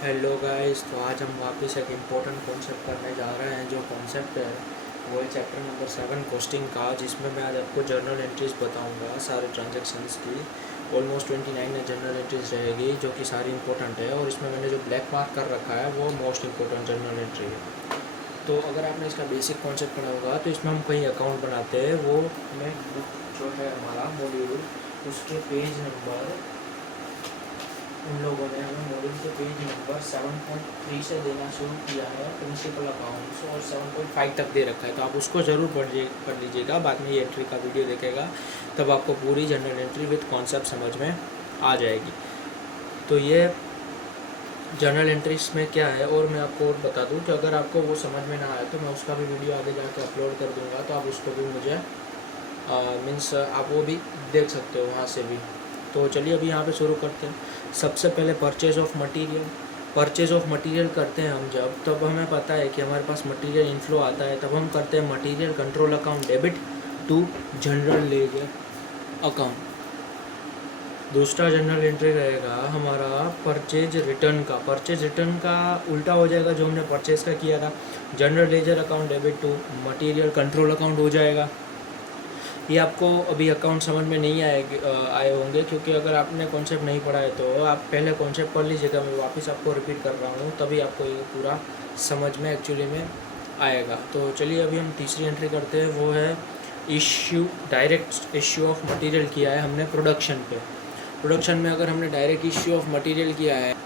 Hello guys, तो आज हम वापस एक इम्पोर्टेंट कॉन्सेप्ट करने जा रहे हैं। जो कॉन्सेप्ट है वो है चैप्टर नंबर 7 कॉस्टिंग का, जिसमें मैं आज आपको जर्नल एंट्रीज बताऊंगा सारे ट्रांजैक्शंस की। ऑलमोस्ट 29 जर्नल एंट्रीज रहेगी जो कि सारी इंपॉर्टेंट है, और इसमें मैंने जो ब्लैक मार्क कर रखा है वो मोस्ट इंपॉर्टेंट जर्नल एंट्री है। तो अगर आपने इसका बेसिक कॉन्सेप्ट पढ़ा होगा तो इसमें हम कहीं अकाउंट बनाते हैं, वो हमें बुक जो है हमारा मॉड्यूल, उसके पेज नंबर उन लोगों ने हमें मॉड्यूल के पेज नंबर 7.3 से देना शुरू किया है प्रिंसिपल अकाउंट्स, और 7.5 तक दे रखा है। तो आप उसको ज़रूर पढ़ लीजिएगा। बाद में ये एंट्री का वीडियो देखेगा तब आपको पूरी जनरल एंट्री विद कॉन्सेप्ट समझ में आ जाएगी। तो ये जनरल एंट्रीज में क्या है, और मैं आपको और बता दूं कि अगर आपको वो समझ में ना आए तो मैं उसका भी वीडियो आगे जाके अपलोड कर दूंगा, तो आप उसको भी मुझे मीन्स आप वो भी देख सकते हो वहाँ से भी। तो चलिए अभी यहाँ पे शुरू करते हैं। सबसे पहले परचेज ऑफ मटेरियल करते हैं हम जब, तब हमें पता है कि हमारे पास मटेरियल इनफ्लो आता है, तब हम करते हैं material control account debit to general ledger account. दूसरा जनरल एंट्री रहेगा हमारा परचेज रिटर्न का उल्टा हो जाएगा। जो हमने परचेज का किया था, general ledger account debit to material control account हो जाएगा। ये आपको अभी अकाउंट समझ में नहीं आए होंगे, क्योंकि अगर आपने कॉन्सेप्ट नहीं पढ़ा है तो आप पहले कॉन्सेप्ट पढ़ लीजिएगा। मैं वापस आपको रिपीट कर रहा हूँ, तभी आपको ये पूरा समझ में एक्चुअली में आएगा। तो चलिए अभी हम तीसरी एंट्री करते हैं, वो है डायरेक्ट इश्यू ऑफ मटेरियल किया है हमने प्रोडक्शन में। अगर हमने डायरेक्ट इश्यू ऑफ मटेरियल किया है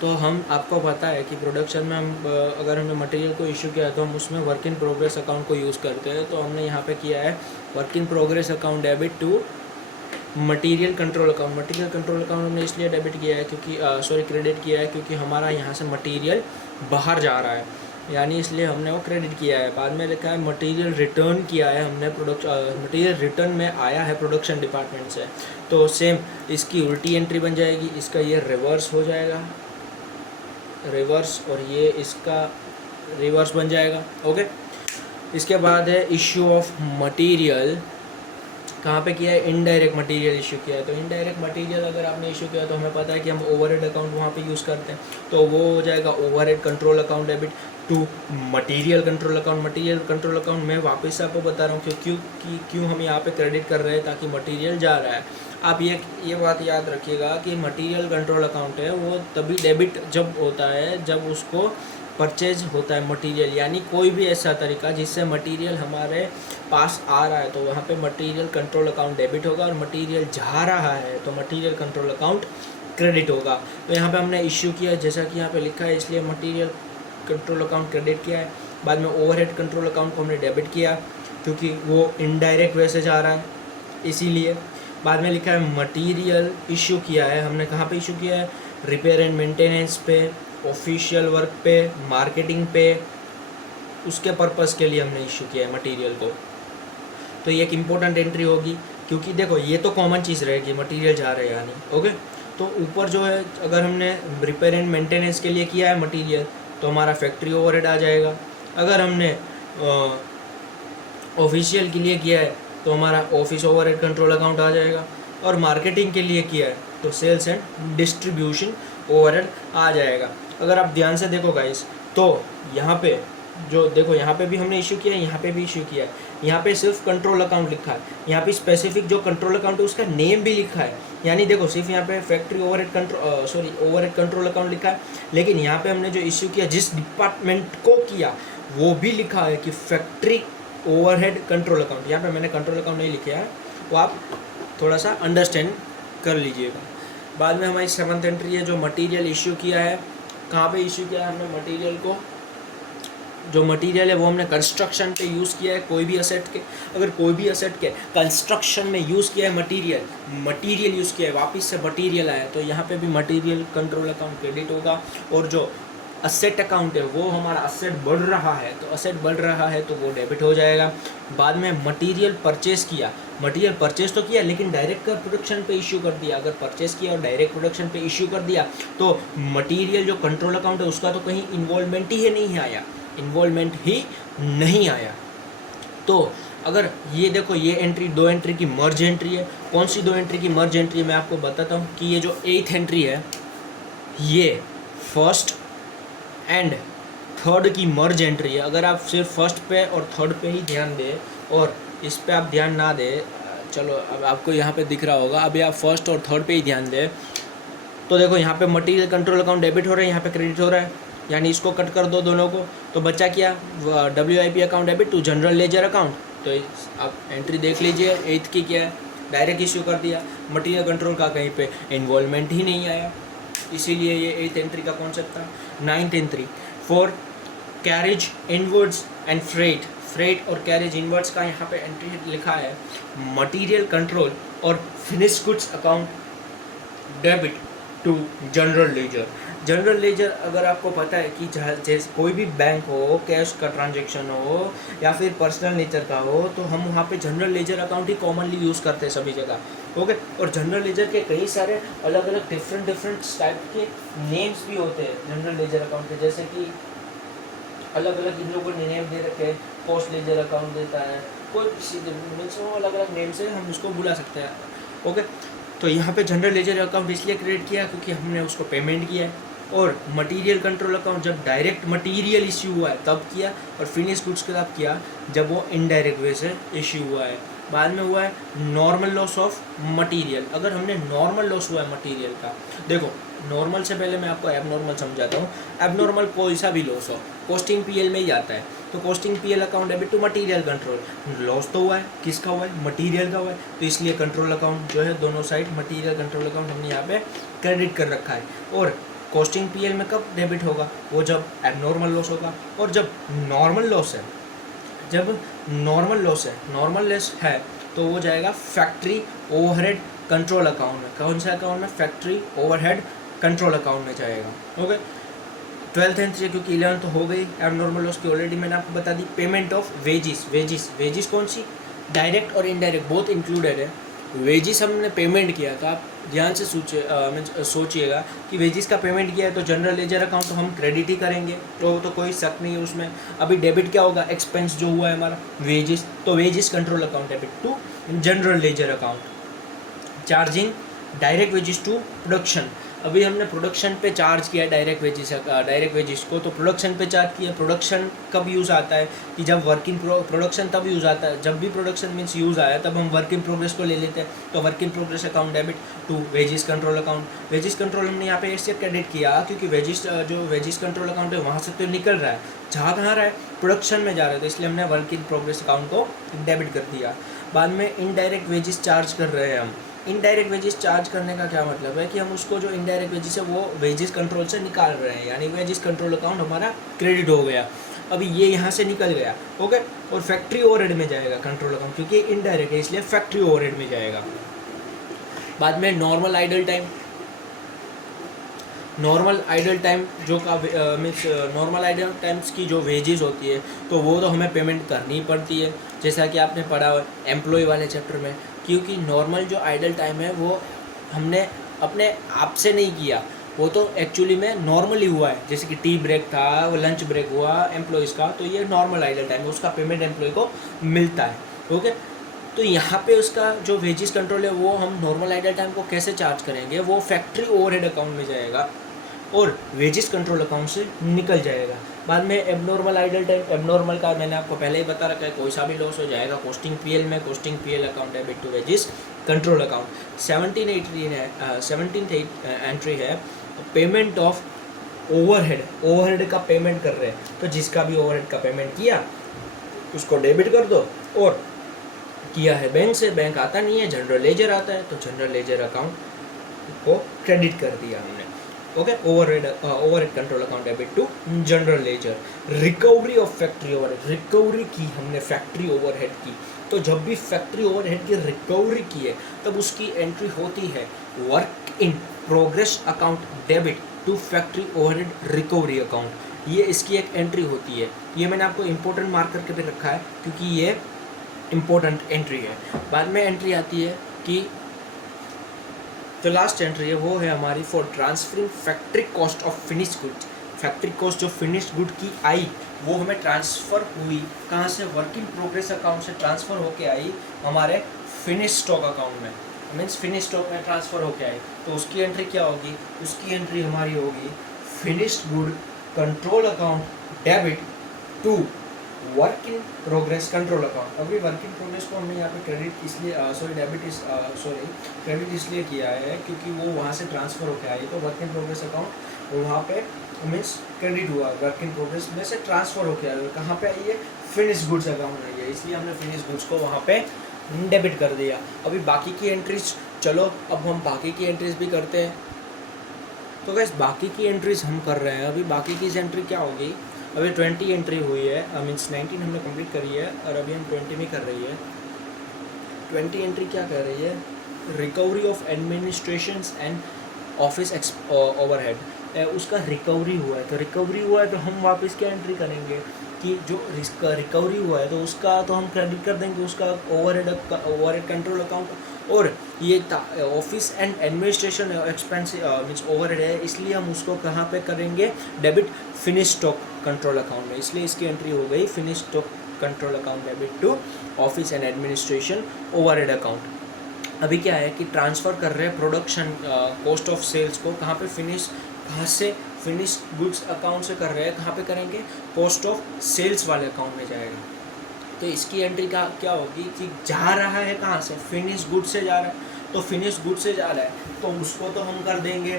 तो हम, आपको पता है कि प्रोडक्शन में हम अगर हमने मटेरियल को इशू किया है तो हम उसमें वर्क इन प्रोग्रेस अकाउंट को यूज़ करते हैं। तो हमने यहाँ पे किया है work in progress account debit to material control account हमने इसलिए डेबिट किया है क्योंकि क्रेडिट किया है क्योंकि हमारा यहाँ से मटेरियल बाहर जा रहा है, यानी इसलिए हमने वो क्रेडिट किया है। बाद में लिखा है मटेरियल रिटर्न किया है हमने, मटेरियल रिटर्न में आया है प्रोडक्शन डिपार्टमेंट से, तो सेम इसकी उल्टी एंट्री बन जाएगी। इसका ये रिवर्स हो जाएगा, और ये इसका रिवर्स बन जाएगा। ओके, इसके बाद है इश्यू ऑफ मटेरियल। कहाँ पे किया है? इनडायरेक्ट मटेरियल इशू किया है। तो इनडायरेक्ट मटेरियल अगर आपने इशू किया तो हमें पता है कि हम ओवरहेड अकाउंट वहाँ पे यूज़ करते हैं, तो वो हो जाएगा overhead control account debit to material control account. मैं वापस से आपको बता रहा हूँ क्यों हम यहाँ पे क्रेडिट कर रहे हैं, ताकि मटेरियल जा रहा है। आप ये बात याद रखिएगा कि मटेरियल कंट्रोल अकाउंट है वो तभी डेबिट जब होता है जब उसको परचेज होता है मटेरियल, यानी कोई भी ऐसा तरीका जिससे मटेरियल हमारे पास आ रहा है तो वहाँ पे मटेरियल कंट्रोल अकाउंट डेबिट होगा, और मटेरियल जा रहा है तो मटेरियल कंट्रोल अकाउंट क्रेडिट होगा। तो यहाँ पे हमने इश्यू किया जैसा कि यहाँ पे लिखा है, इसलिए मटेरियल कंट्रोल अकाउंट क्रेडिट किया है। बाद में ओवरहेड कंट्रोल अकाउंट को हमने डेबिट किया क्योंकि वो इनडायरेक्ट वे से जा रहा है, इसीलिए। बाद में लिखा है मटेरियल इशू किया है हमने, कहाँ पे इशू किया है? रिपेयर एंड मेंटेनेंस पे, ऑफिशियल वर्क पे, मार्केटिंग पे, उसके पर्पस के लिए हमने इशू किया है मटेरियल को। तो ये एक इम्पोर्टेंट एंट्री होगी, क्योंकि देखो ये तो कॉमन चीज़ रहेगी, मटेरियल जा रहे हैं यानी। ओके, तो ऊपर जो है अगर हमने रिपेयर एंड मेंटेनेंस के लिए किया है मटेरियल तो हमारा फैक्ट्री ओवरहेड आ जाएगा। अगर हमने ऑफिशियल के लिए किया है तो हमारा ऑफिस ओवरहेड कंट्रोल अकाउंट आ जाएगा, और मार्केटिंग के लिए किया है तो सेल्स एंड डिस्ट्रीब्यूशन ओवरहेड आ जाएगा। अगर आप ध्यान से देखो गाइस, तो यहाँ पे जो देखो, यहाँ पे भी हमने इशू किया है, यहाँ पे भी इशू किया है। यहाँ पे सिर्फ कंट्रोल अकाउंट लिखा है, यहाँ पे स्पेसिफिक जो कंट्रोल अकाउंट है उसका नेम भी लिखा है, यानी देखो सिर्फ यहाँ पे फैक्ट्री ओवरहेड कंट्रोल अकाउंट लिखा है, लेकिन यहाँ पे हमने जो इशू किया जिस डिपार्टमेंट को किया वो भी लिखा है कि फैक्ट्री ओवरहेड कंट्रोल अकाउंट। यहाँ पे मैंने कंट्रोल अकाउंट नहीं लिखा है, वो आप थोड़ा सा अंडरस्टैंड कर लीजिएगा। बाद में हमारी 7th एंट्री है जो मटेरियल इशू किया है। कहाँ पे इशू किया है हमने मटेरियल को? जो मटेरियल है वो हमने कंस्ट्रक्शन पे यूज़ किया है, कोई भी असेट के। अगर कोई भी असेट के कंस्ट्रक्शन में यूज़ किया है मटेरियल यूज़ किया है, वापस से मटेरियल आया, तो यहाँ पे भी मटेरियल कंट्रोल अकाउंट क्रेडिट होगा। और जो असेट अकाउंट है वो हमारा असेट बढ़ रहा है तो वो डेबिट हो जाएगा। बाद में मटेरियल परचेज तो किया लेकिन डायरेक्ट कर प्रोडक्शन पे इश्यू कर दिया। अगर परचेज किया और डायरेक्ट प्रोडक्शन पे इश्यू कर दिया तो मटेरियल जो कंट्रोल अकाउंट है उसका तो कहीं इन्वॉल्वमेंट ही नहीं आया। तो अगर ये देखो, ये एंट्री 2 एंट्री की मर्ज एंट्री है। कौन सी 2 एंट्री की मर्ज एंट्री है मैं आपको बताता हूँ कि ये जो 8th एंट्री है ये फर्स्ट एंड थर्ड की मर्ज एंट्री है। अगर आप सिर्फ फर्स्ट पे और थर्ड पे ही ध्यान दें और इस पे आप ध्यान ना दें, चलो अब आपको यहाँ पे दिख रहा होगा, अभी आप फर्स्ट और थर्ड पे ही ध्यान दें तो देखो यहाँ पे मटेरियल कंट्रोल अकाउंट डेबिट हो रहा है, यहाँ पे क्रेडिट हो रहा है, यानी इसको कट कर दो दोनों को, तो बच्चा क्या, WIP account debit to general ledger account. तो आप एंट्री देख लीजिए, 8th की क्या है, डायरेक्ट इश्यू कर दिया, मटेरियल कंट्रोल का कहीं पे इन्वॉल्वमेंट ही नहीं आया, इसीलिए ये 8th एंट्री का कॉन्सेप्ट था। 9th entry for carriage inwards and freight, freight और कैरेज इनवर्ड्स का यहाँ पे एंट्री लिखा है मटेरियल कंट्रोल और finish goods account debit to general ledger. General ledger अगर आपको पता है कि जैसे कोई भी बैंक हो, कैश का ट्रांजैक्शन हो या फिर पर्सनल नेचर का हो, तो हम वहाँ पे जनरल लेजर अकाउंट ही कॉमनली यूज़ करते हैं सभी जगह। ओके, और जनरल लेजर के कई सारे अलग अलग डिफरेंट टाइप के नेम्स भी होते हैं जनरल लेजर अकाउंट के, जैसे कि अलग अलग इन लोगों ने नेम दे रखे हैं, पोस्ट लेजर अकाउंट देता है, कोई मीन्स वो अलग अलग नेम से हम उसको बुला सकते हैं। ओके, तो यहाँ पे जनरल लेजर अकाउंट इसलिए क्रिएट किया क्योंकि हमने उसको पेमेंट किया है, और मटेरियल कंट्रोल अकाउंट जब डायरेक्ट मटेरियल इश्यू हुआ है तब किया, और फिनिश गुड्स के तब किया जब वो इनडायरेक्ट वे से इश्यू हुआ है। बाद में हुआ है नॉर्मल लॉस ऑफ मटेरियल। अगर हमने नॉर्मल लॉस हुआ है मटेरियल का, देखो नॉर्मल से पहले मैं आपको एबनॉर्मल समझाता हूँ। एबनॉर्मल कोई सा भी लॉस हो कॉस्टिंग PL में ही आता है, तो costing PL account debit to material control. Loss तो हुआ है, किसका हुआ है, मटेरियल का हुआ है, तो इसलिए कंट्रोल अकाउंट जो है दोनों साइड मटेरियल कंट्रोल अकाउंट हमने यहाँ पे क्रेडिट कर रखा है। और कॉस्टिंग PL में कब डेबिट होगा, वो जब एबनॉर्मल लॉस होगा, और जब नॉर्मल लॉस है, जब नॉर्मल लॉस है तो वो जाएगा फैक्ट्री ओवरहेड कंट्रोल अकाउंट में। कौन सा अकाउंट में, फैक्ट्री ओवरहेड कंट्रोल अकाउंट में जाएगा। ओके, 12th एंट्री क्योंकि 11th तो हो गई, एबनॉर्मल लॉस की ऑलरेडी मैंने आपको बता दी। पेमेंट ऑफ वेजिस कौन सी, डायरेक्ट और इनडायरेक्ट बोथ इंक्लूडेड है। वेजिस हमने पेमेंट किया, तो आप ध्यान से सोचिएगा कि वेजिस का पेमेंट किया है तो जनरल लेजर अकाउंट तो हम क्रेडिट ही करेंगे, तो कोई शक नहीं है उसमें। अभी डेबिट क्या होगा, एक्सपेंस जो हुआ है हमारा वेजिस, तो wages control account debit to general ledger account. Charging direct wages to production, अभी हमने प्रोडक्शन पे चार्ज किया डायरेक्ट वेजिस को, तो प्रोडक्शन पे चार्ज किया। प्रोडक्शन कब यूज़ आता है कि जब वर्क इन प्रोडक्शन तब यूज़ आता है, जब भी प्रोडक्शन मीन्स यूज़ आया तब हम वर्क इन प्रोग्रेस को ले लेते हैं, तो work in progress account debit to wages control account. Wages control हमने यहाँ पे इससे क्रेडिट किया क्योंकि वेजिस कंट्रोल अकाउंट है वहाँ से तो निकल रहा है, जहाँ कहाँ रहा है, प्रोडक्शन में जा रहा है, तो इसलिए हमने वर्क इन प्रोग्रेस अकाउंट को डेबिट कर दिया। बाद में इनडायरेक्ट वेजिस चार्ज कर रहे हैं हम। इनडायरेक्ट वेजिस चार्ज करने का क्या मतलब है कि हम उसको जो इनडायरेक्ट वेजिस है वो वेजिस कंट्रोल से निकाल रहे हैं, यानी वेजिस कंट्रोल अकाउंट हमारा क्रेडिट हो गया, अभी ये यहाँ से निकल गया। ओके, और फैक्ट्री ओवरहेड में जाएगा कंट्रोल अकाउंट, क्योंकि इनडायरेक्ट है इसलिए फैक्ट्री ओवरहेड में जाएगा। बाद में नॉर्मल आइडल टाइम जो का मीन्स नॉर्मल आइडल टाइम्स की जो वेजेस होती है तो वो तो हमें पेमेंट करनी ही पड़ती है, जैसा कि आपने पढ़ा हो एम्प्लॉय वाले चैप्टर में, क्योंकि नॉर्मल जो आइडल टाइम है वो हमने अपने आप से नहीं किया, वो तो एक्चुअली में नॉर्मली हुआ है, जैसे कि टी ब्रेक था, वो लंच ब्रेक हुआ एम्प्लॉयज़ का, तो ये नॉर्मल आइडल टाइम है, उसका पेमेंट एम्प्लॉय को मिलता है। ओके, तो यहाँ पे उसका जो वेजेस कंट्रोल है वो हम नॉर्मल आइडल टाइम को कैसे चार्ज करेंगे, वो फैक्ट्री ओवरहेड अकाउंट में जाएगा और वेजेस कंट्रोल अकाउंट से निकल जाएगा। बाद में एबनॉर्मल आइडल टाइम, एबनॉर्मल का मैंने आपको पहले ही बता रखा है, कोई सा भी लॉस हो जाएगा कॉस्टिंग PL में, costing PL account debit to wages control account. 17th entry है पेमेंट ऑफ ओवरहेड का पेमेंट कर रहे हैं, तो जिसका भी ओवरहेड का पेमेंट किया उसको डेबिट कर दो, और किया है बैंक से, बैंक आता नहीं है, जनरल लेजर आता है, तो जनरल लेजर अकाउंट को क्रेडिट कर दिया हमने। Okay, overhead control account debit to general ledger. Recovery of factory overhead, recovery की हमने फैक्ट्री ओवरहेड की, तो जब भी फैक्ट्री ओवरहेड की रिकवरी की है तब उसकी एंट्री होती है work in progress account debit to factory overhead recovery account. ये इसकी एक एंट्री होती है, ये मैंने आपको इंपॉर्टेंट मार्क करके भी रखा है क्योंकि ये इम्पोर्टेंट एंट्री है। बाद में एंट्री आती है कि जो लास्ट एंट्री है वो है हमारी for transferring factory cost of finish good. Factory cost जो फिनिश गुड की आई वो हमें ट्रांसफ़र हुई कहाँ से, वर्क इन प्रोग्रेस अकाउंट से ट्रांसफ़र होके आई हमारे फिनिश स्टॉक अकाउंट में, मीन्स फिनिश स्टॉक में ट्रांसफ़र होके आई, तो उसकी एंट्री क्या होगी, उसकी एंट्री हमारी होगी finished good control account debit to work in progress control account. अभी वर्क इन प्रोग्रेस को हमने यहाँ पे क्रेडिट इसलिए क्रेडिट इसलिए किया है क्योंकि वो वहाँ से ट्रांसफ़र होकर आई, तो वर्क इन प्रोग्रेस अकाउंट वहाँ पे मीन्स क्रेडिट हुआ, वर्क इन प्रोग्रेस में से ट्रांसफ़र होकर आया, कहाँ पे आई है, फिनिश गुड्स अकाउंट नहीं है, इसलिए हमने फिनिश गुड्स को वहाँ पे डेबिट कर दिया। अभी बाकी की एंट्रीज, चलो अब हम बाकी की एंट्रीज भी करते हैं। तो गाइस बाकी की एंट्रीज हम कर रहे हैं। अभी बाकी की एंट्री क्या होगी, अभी 20 एंट्री हुई है, मीन्स 19 हमने कंप्लीट करी है और अभी हम 20 में कर रही है। 20 एंट्री क्या कर रही है, recovery of administrations and office overhead, उसका रिकवरी हुआ है, तो रिकवरी हुआ है तो हम वापस क्या एंट्री करेंगे कि जो रिकवरी हुआ है तो उसका तो हम क्रेडिट कर देंगे, उसका ओवरहेड कंट्रोल अकाउंट। और ये office and administration expense means overhead है, इसलिए हम उसको कहाँ पे करेंगे, debit finish stock control account में, इसलिए इसकी एंट्री हो गई finish stock control account debit to office and administration overhead account. अभी क्या है कि ट्रांसफ़र कर रहे हैं प्रोडक्शन कॉस्ट ऑफ सेल्स को, कहाँ पे कहाँ से फिनिश गुड्स अकाउंट से कर रहे हैं, कहाँ पे करेंगे, कॉस्ट ऑफ सेल्स वाले अकाउंट में जाएगा। तो इसकी एंट्री का क्या होगी कि जा रहा है कहाँ से, फिनिश गुड से जा रहा है, तो फिनिश गुड से जा रहा है तो उसको तो हम कर देंगे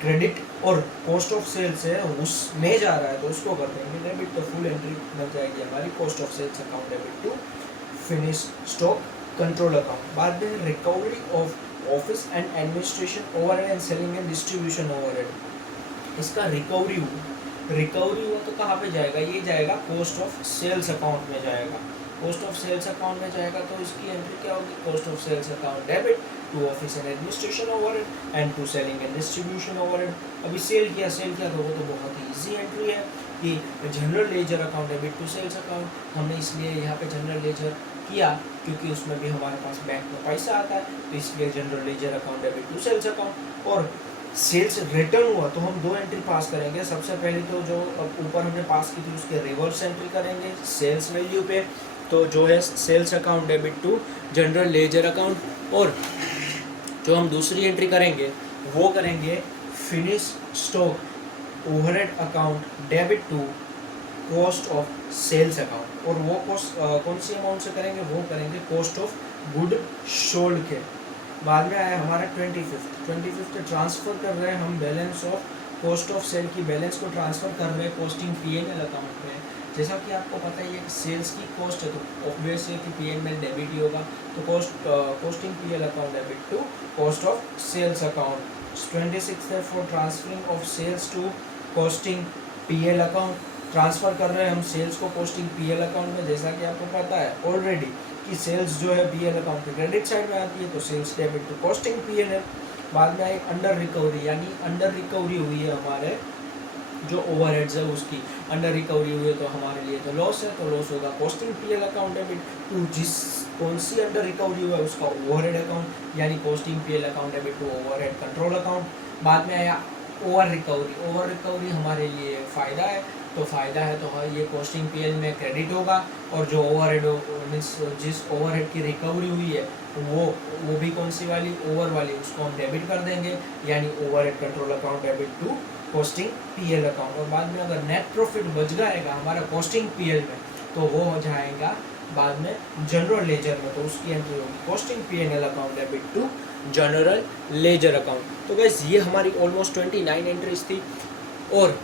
क्रेडिट, और कॉस्ट ऑफ सेल्स है उसमें जा रहा है तो उसको कर देंगे डेबिट। तो फुल एंट्री बन जाएगी हमारी cost of sales account debit to finish stock control account. बाद में recovery of office and administration overhead and selling and distribution overhead, इसका रिकवरी हुआ तो कहाँ पे जाएगा, ये जाएगा कॉस्ट ऑफ सेल्स अकाउंट में जाएगा, कॉस्ट ऑफ सेल्स अकाउंट में जाएगा। तो इसकी एंट्री क्या होगी, cost of sales account debit to office and administration overhead and to selling and distribution overhead. अभी सेल किया तो वो तो बहुत ही ईजी एंट्री है कि general ledger account debit to sales account. हमने इसलिए यहाँ पे जनरल लेजर किया क्योंकि उसमें भी हमारे पास बैंक में पैसा आता है, तो इसलिए general ledger account debit to sales account. और सेल्स रिटर्न हुआ तो हम 2 एंट्री पास करेंगे। सबसे पहले तो जो ऊपर हमने पास की थी उसके रिवर्स एंट्री करेंगे सेल्स वैल्यू पे, तो जो है sales account debit to general ledger account. और जो हम दूसरी एंट्री करेंगे वो करेंगे finish stock overhead account debit to cost of sales account. और वो कॉस्ट कौन सी अमाउंट से करेंगे, वो करेंगे कॉस्ट ऑफ गुड सोल्ड के। बाद में आया हमारा 25th ट्रांसफ़र कर रहे हैं हम balance of cost of sale की बैलेंस को ट्रांसफ़र कर रहे हैं कॉस्टिंग P&L अकाउंट में। जैसा कि आपको पता ही है कि सेल्स की कॉस्ट है तो ऑब्वियस है कि P&L डेबिट ही होगा, तो costing P&L account debit to cost of sales account. 26th है for transferring of sales to costing P&L account, transfer कर रहे हैं हम सेल्स को कॉस्टिंग P&L अकाउंट में। जैसा कि आपको पता है ऑलरेडी कि सेल्स जो है P&L अकाउंट के क्रेडिट साइड में आती है, तो sales debit to costing P&L। बाद में एक अंडर रिकवरी, यानी अंडर रिकवरी हुई है हमारे जो ओवरहेड्स है उसकी अंडर रिकवरी हुई है, तो हमारे लिए तो लॉस है, तो लॉस होगा costing P&L account debit to जिस कौन सी अंडर रिकवरी हुआ है उसका ओवरहेड अकाउंट, यानी costing P&L account debit to overhead control account. बाद में आया ओवर रिकवरी हमारे लिए फ़ायदा है, तो फ़ायदा है तो ये कॉस्टिंग P&L में क्रेडिट होगा, और जो ओवरहेड मीन्स जिस ओवरहेड की रिकवरी हुई है वो भी कौन सी वाली, ओवर वाली, उसको हम डेबिट कर देंगे, यानी overhead control account debit to costing P&L account. और बाद में अगर नेट प्रॉफिट बच जाएगा हमारा कॉस्टिंग P&L में, तो वो हो जाएगा बाद में जनरल लेजर में, तो उसकी एंट्री होगी costing P&L account debit to general ledger account. तो गाइस ये हमारी ऑलमोस्ट 29 एंट्रीज थी। और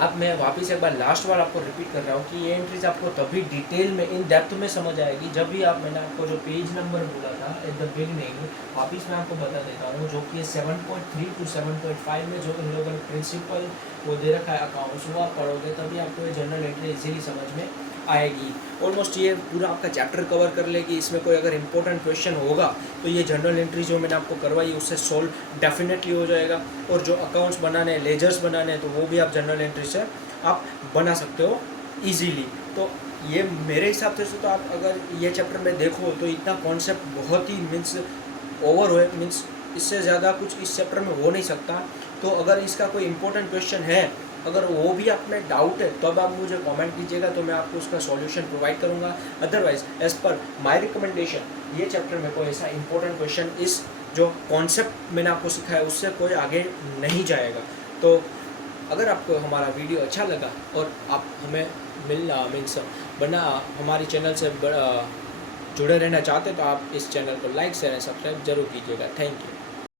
अब मैं वापस एक बार लास्ट बार आपको रिपीट कर रहा हूँ कि ये एंट्रीज आपको तभी डिटेल में इन डेप्थ में समझ आएगी जब भी मैंने आपको जो पेज नंबर बोला था एट द बिगिनिंग, वापस मैं आपको बता देता हूँ, जो कि 7.3 to 7.5 में जो इन लोगों ने प्रिंसिपल वो दे रखा है अकाउंट्स, वो आप पढ़ोगे तभी आपको ये जनरल एंट्री इजीली समझ में आएगी। ऑलमोस्ट ये पूरा आपका चैप्टर कवर कर लेगी। इसमें कोई अगर इंपॉर्टेंट क्वेश्चन होगा तो ये जनरल एंट्री जो मैंने आपको करवाई उससे सॉल्व डेफिनेटली हो जाएगा। और जो अकाउंट्स बनाने हैं, लेजर्स बनाने हैं, तो वो भी आप जनरल एंट्री से आप बना सकते हो ईजीली। तो ये मेरे हिसाब से तो आप अगर ये चैप्टर में देखो तो इतना कॉन्सेप्ट बहुत ही मीन्स ओवर हो, मीन्स इससे ज़्यादा कुछ इस चैप्टर में हो नहीं सकता। तो अगर इसका कोई इंपॉर्टेंट क्वेश्चन है, अगर वो भी आप में डाउट है, तो अब आप मुझे कमेंट कीजिएगा, तो मैं आपको उसका सॉल्यूशन प्रोवाइड करूँगा। Otherwise as per my recommendation ये चैप्टर में कोई ऐसा इंपॉर्टेंट क्वेश्चन इस जो कॉन्सेप्ट मैंने आपको सिखाया उससे कोई आगे नहीं जाएगा। तो अगर आपको हमारा वीडियो अच्छा लगा और आप हमें मीन्स बना हमारी चैनल से जुड़े रहना चाहते तो आप इस चैनल को लाइक शेयर एंड सब्सक्राइब जरूर कीजिएगा। Thank you.